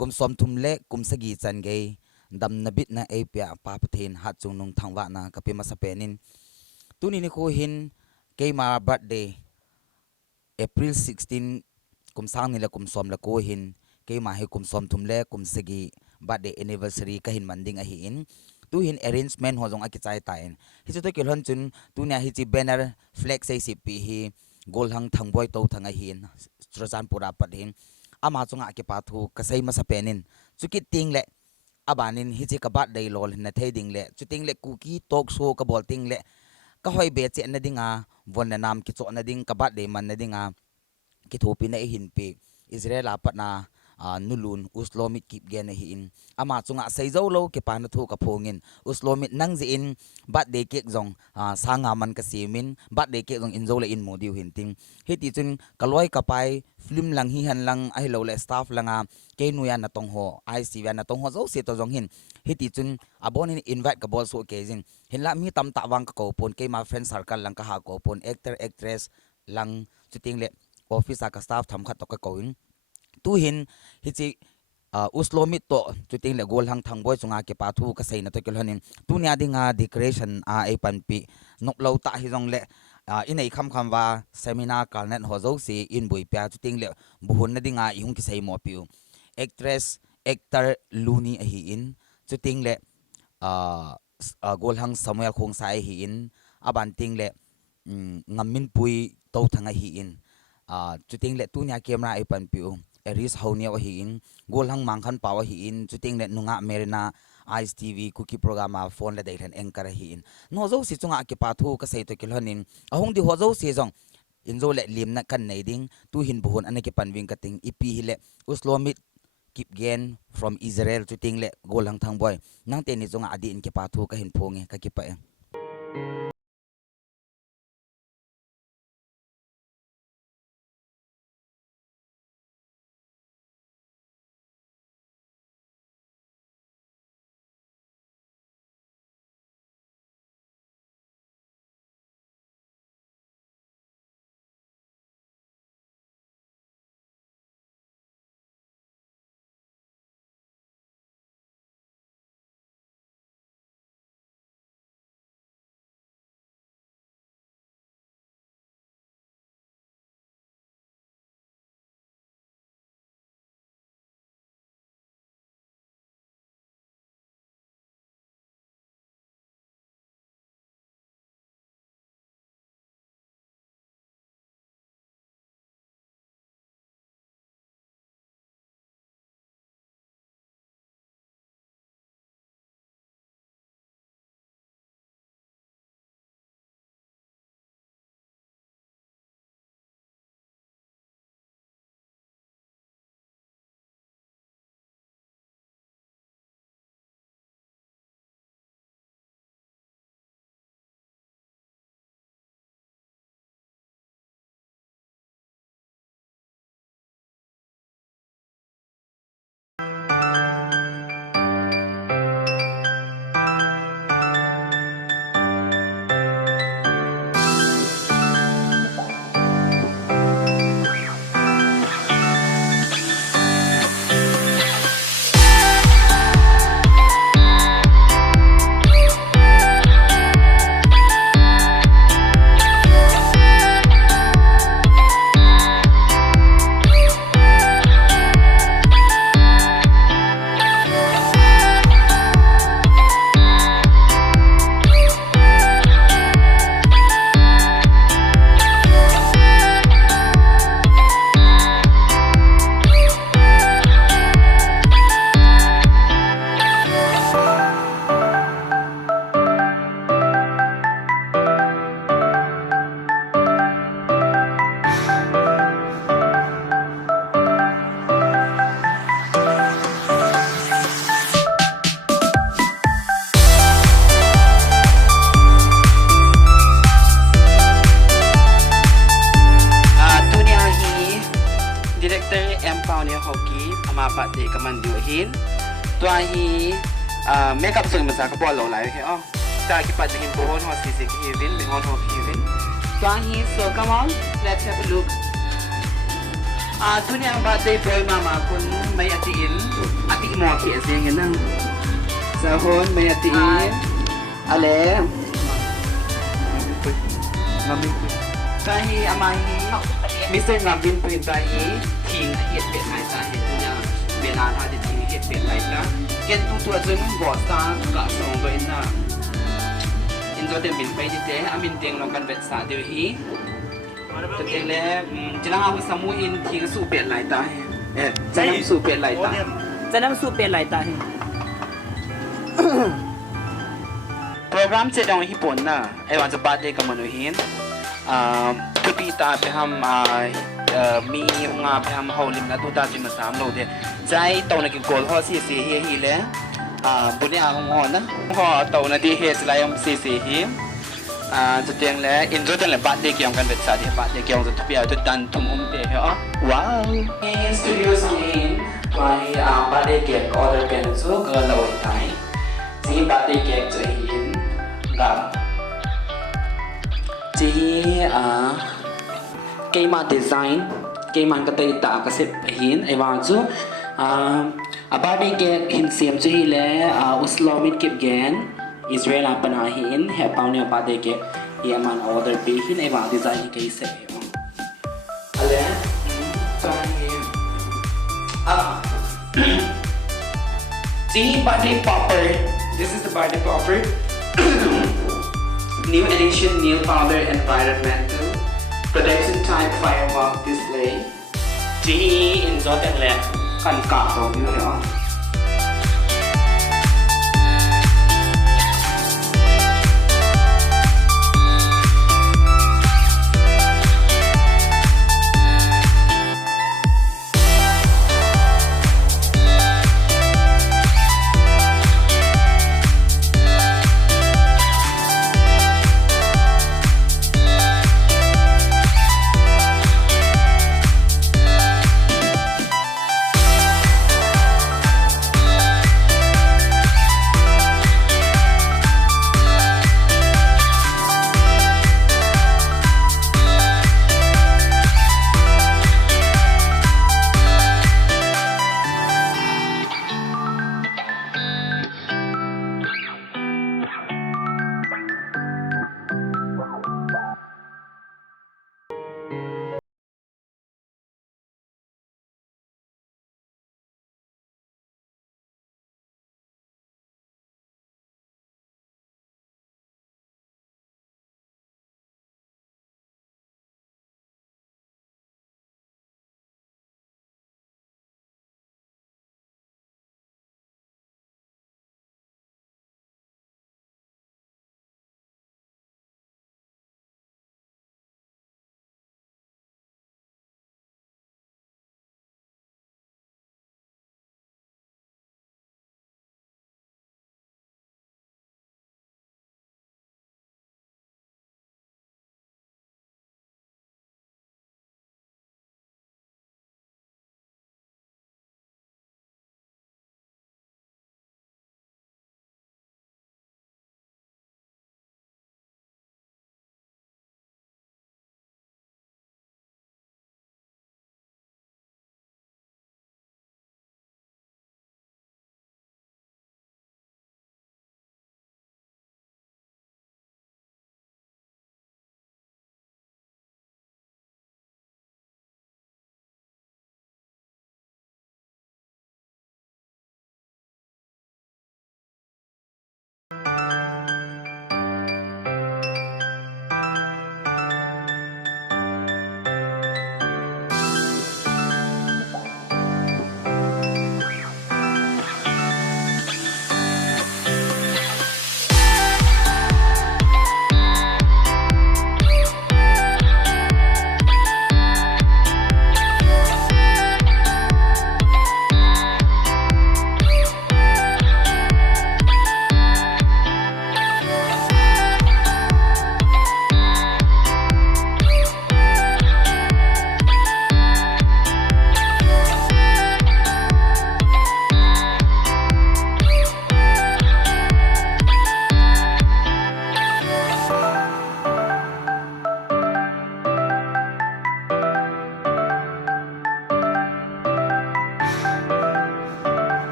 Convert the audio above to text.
กุมสมทุมเละกุมสกีจันเกยดำนบิดนะเอเปียปาปเทนหัดจงนงทางวะนะกับเปมาสเปนินตุนี้นี่โคหินเกยมาบัดเดย์April 16กุมสร้างนี่ละกุมสมละโคหินเกยมาให้กุมสมทุมเละกุมสกีบัดเดย์ anniversary ก็หินมันดิ่งอหินtu hin arrangement ho jong akichai tain hi chu to kilhon chun tu nya hi chi banner flag sei si pi hi gol hang thangboi to thanga hin strajan pura pat hin ama chunga ke pa thu ka sei ma sa penin chukit ting le abanin hi chi ka bat dei lol na thei ding le chu ting le kuki talk show ka bol ting le ka hoi be che na dinga von na nam ki cho na ding ka bat dei man na dinga ki thopi na hin pi Israel apat na nulun uslomit kip gen hi in ama chunga seizo lo ke pan thu ka phongin uslomit nang ji in bat de kek jong sanga man ka simin bat de kek jong inzo le in modiu hin ting heti chun kaloi ka pai film lang hi han lang ai lo le staff langa ke nuya na tong ho ISTV na tong ho zo se to jong hin heti chun abon in invite ka bol so ke jin hin la mi tam ta wang ka ko pon ke ma friend circle lang ka ha ko pon actor actress lang chuting le office ka staff tham khat to ka ko in tu hin hi chi uslomit to chuting le gol hang thang boy chunga ke pa thu ka sei na to kelhanin tu nya dinga decoration a pan pi nok lo ta hi jong le in ei kham wa seminar kal net ho zo si in bui pya chuting le buhun na dinga i hung ki sei mo piu actress actor luni a hi in chuting le gol hang samuel khong sai hi in aban ting le ngamin pui to thanga hi in chuting le tu nya camera ai pan piu eris haunia hi in gol hang mangkhan pawa hi in chuting le nunga merina ISTV KUKI program a phone le deihan anchor hi in no zo si chunga ke pa thu ka sei to kilhanin ahong di ho zo si jong in zo le lim na kan nei ding tu hin buhun ane ke panwing ka ting ipi hi le uslomit kip gen from Israel chuting le gol hang thang boy nang te ni chunga adi in ke pa thu ka hin phonge ka ki pa PAONEO HAOKIP ama pati kaman duhin tua hi makeup sung masa ka bolo lai he oh ta ki pat dingin pohon ho sisi ki hivin bin hon ho hivin tua hi so come on let's have a look tunya ang birthday boy mama kun may atiin ati mo kasi ang ganang sahon may atiin ale tahi amahi Mr. Nabin po yung tahi ting hit bet hai tahi tunya belan ha ting hit bet lai la ken tu tu azoi mun boss ta ka song do in na in do tem bin pai di te amin teng long kan bet sa de hiตัวเองแล้วจะนั่งเอาสมุนทิ้งสู่เปลี่ยนหลายตาจะนั่งสู่เปลี่ยนหลายตาจะนั่งสู่เปลี่ยนหลายตาโปรแกรมเจ็ดดาวญี่ปุ่นน่ะไอ้วันจะบัดเด็กกับมนุษย์หินทุกปีตาไปทำมีงานไปทำเฮาลิมนะตัวตาจิมา3 โลเดียใจโตในกิโกลห่อ4 4เฮียแล้วบุญเนี่ยของห่อนะห่อโตในดีเฮสไลม์4 4เฮียจะเตียงแล้วอินโทรเตียงเลยบัดเด็กยังกันเป็นสาธิตบัดเด็กยังจะทุบยาวจะดันทุ่มเตะเหรอว้าวสตูดิโอสิไปบัดเด็กเก็บออเดอร์เป็นสู้ก็เราไทยจีบัดเด็กเก็บจะหินกับจีเกมมาดีไซน์เกมมันก็ตีตากระสิบหินไอ้วางจูบัดเด็กเก็บหินเสียมจีแล้วอุสลามิดเก็บแกนIsrael ang panahin, PAONEO HAOKIP yaman order bihin ay mga design kay sa iyo. Alin? Panahin. See, body popper. This is the body popper. New edition, new powder environmental. Protection type firework display. See, in Zotan le, kan ka ko yun.